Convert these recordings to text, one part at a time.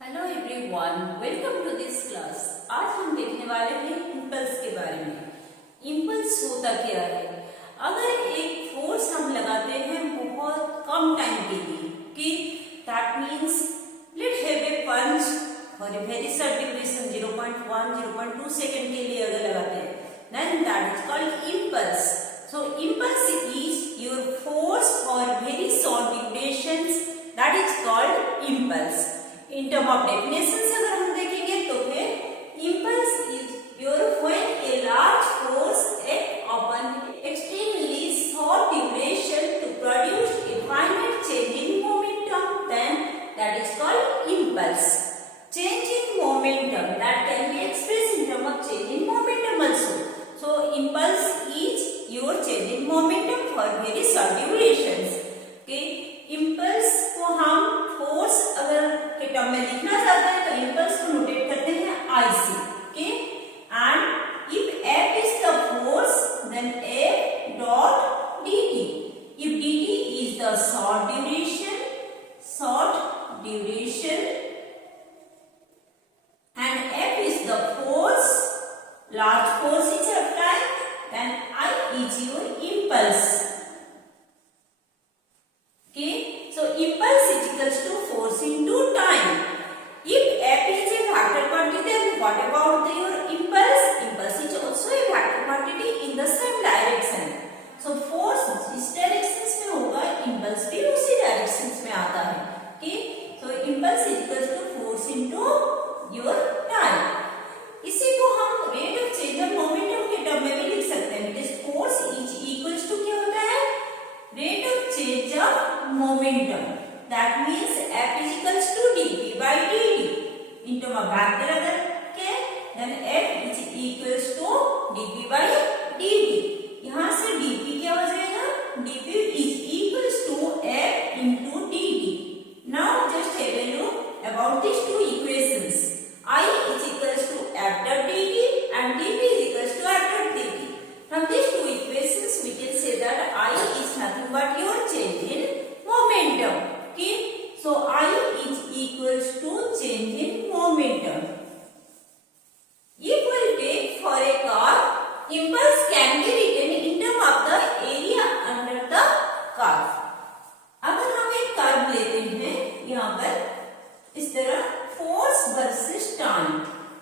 Hello everyone, welcome to this class. आज हम देखने वाले हैं इम्पल्स के बारे में। इम्पल्स होता क्या है? अगर एक फोर्स हम लगाते हैं बहुत कम टाइम के लिए, कि that means let have a punch for a very short duration 0.1 0.2 second के लिए अगर लगाते हैं, then that is called impulse. So impulse is your force for very short durations, that is called impulse. In term of definitions अगर हम देखेंगे तो फिर impulse is your when a large force act upon extremely short duration to produce a finite change in momentum, then that is called impulse. Change in momentum that can be expressed in term of change in momentum also. So impulse is your change in momentum for very short durations. Okay, impulse को हम फोर्स अगर के term में लिखना चाहते हैं तो इम्पल्स को नोटेट करते हैं I से। Okay, and if F is the force then F dot dt। If dt is the short duration and F is the force, large force is applied, then I is your impulse. Okay, so impulse is equals to force into time. If F is a vector quantity, then what about your impulse? Impulse is also a vector quantity in the same direction. So force इस डायरेक्शन में होगा, impulse भी उसी डायरेक्शन में आता है। Okay, so impulse is equals to force into your time. इसी को हम rate of change of momentum के टर्म में भी लिख सकते हैं। It is force is equals to क्या होता है? Rate of change of momentum. That means F is equals to dp by dt. In term of vector अगर के, then F is equals to dp by dt. यहाँ से dp क्या हो जाएगा? dp is equals to F into dt. Now just have a look about these two equations. I is equals to F dot dt and dp is equals to F dot dt. From these two equations, we can say that I is nothing but your change in momentum. Okay, so I is equals to change in momentum. If we take for a car, impulse can be written in terms of the area under the curve. अगर हम एक कर्व लेते हैं यहाँ पर इस तरह force versus time,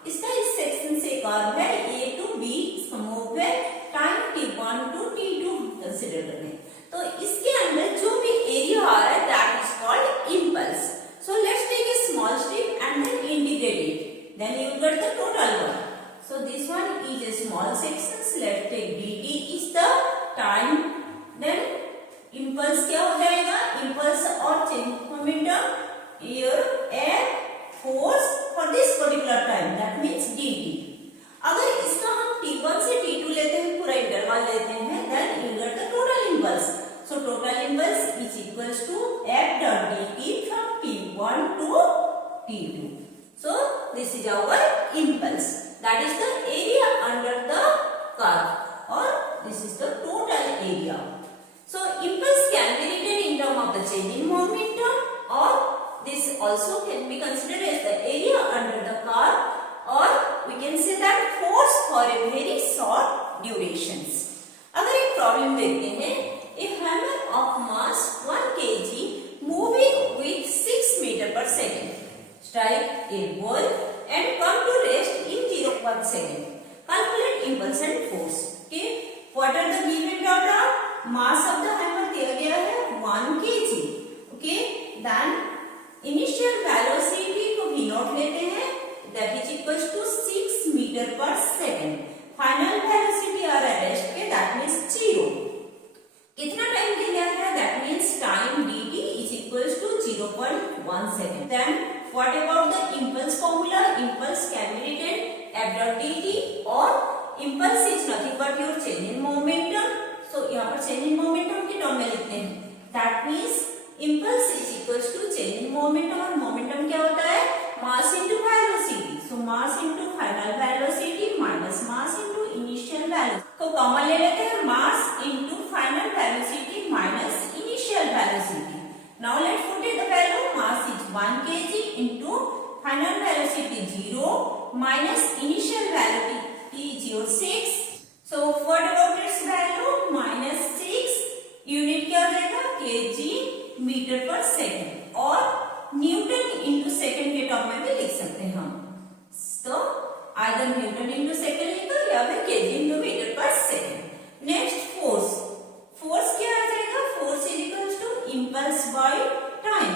इसका इस सेक्शन से कर्व है A to B, इसका मूव है time T1 to T2 consider करें, तो इसके अंदर जो भी एरिया आ रहा है that is called impulse. So let's take a small strip and then integrate it, then you get the total one. So this one is a small section, let's take dt is the time, then impulse क्या हो जाएगा? Impulse और change momentum your force for this particular time, that means dt। अगर इसका हम T1 से T2 लेते हैं, पूरा इंटरवल लेते हैं, then you get the total impulse. So total impulse is equals to F dot dt from T1 to T2। So this is our impulse, that is the area under the curve, और this is the total area. So impulse can be written in term of the change in momentum, और this also can be considered as the area under the curve, or we can say that force for a very short durations. अगर एक प्रॉब्लम देखते हैं, a hammer of mass 1 kg moving with 6 meter per second strike a ball and come to rest in 0.1 second. Calculate impulse and force. Okay, what are the given data? Mass of the hammer दिया गया है 1 kg. Okay, then initial velocity को v naught लेते हैं, that is equals to 6 metre पर second. Final velocity आ रहा है रेस्ट के, दैट मींस 0। कितना टाइम के लिए आ रहा है? That means time dt is equals to 0.1 second. Then what about the impulse formula? Impulse can be written F dot dt, और impulse is nothing but your change in momentum. So यहाँ पर change in momentum के term में लिखते हैं, that means impulse is equals to change in momentum, और momentum क्या होता है? Mass into velocity. So mass into final velocity minus mass into initial velocity को कॉमन ले लेते हैं, मास into final velocity minus initial velocity. Now let's put the value, mass is 1 kg into final velocity 0 minus initial velocity is your 6. So what about its value? minus 6. यूनिट क्या हो जाएगा? kg metre पर सेकेंड, और Newton into second के term में भी लिख सकते हैं हम. तो आइदर न्यूटन इंटू सेकेंड लिखो या फिर kg इंटू मीटर पर सेकेंड. Next force. फोर्स क्या आ जाएगा? Force is equals to impulse by time.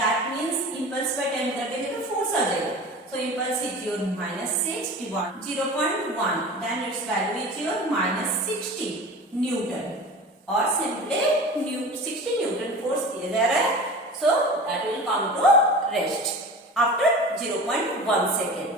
That means impulse by time कर देंगे तो फोर्स आ जाएगा. So impulse is your minus 6 divided 0.1. Then its value is your minus 60 Newton. और simply 60 Newton force दिया जा रहा है. So that will come to rest after 0.1 second.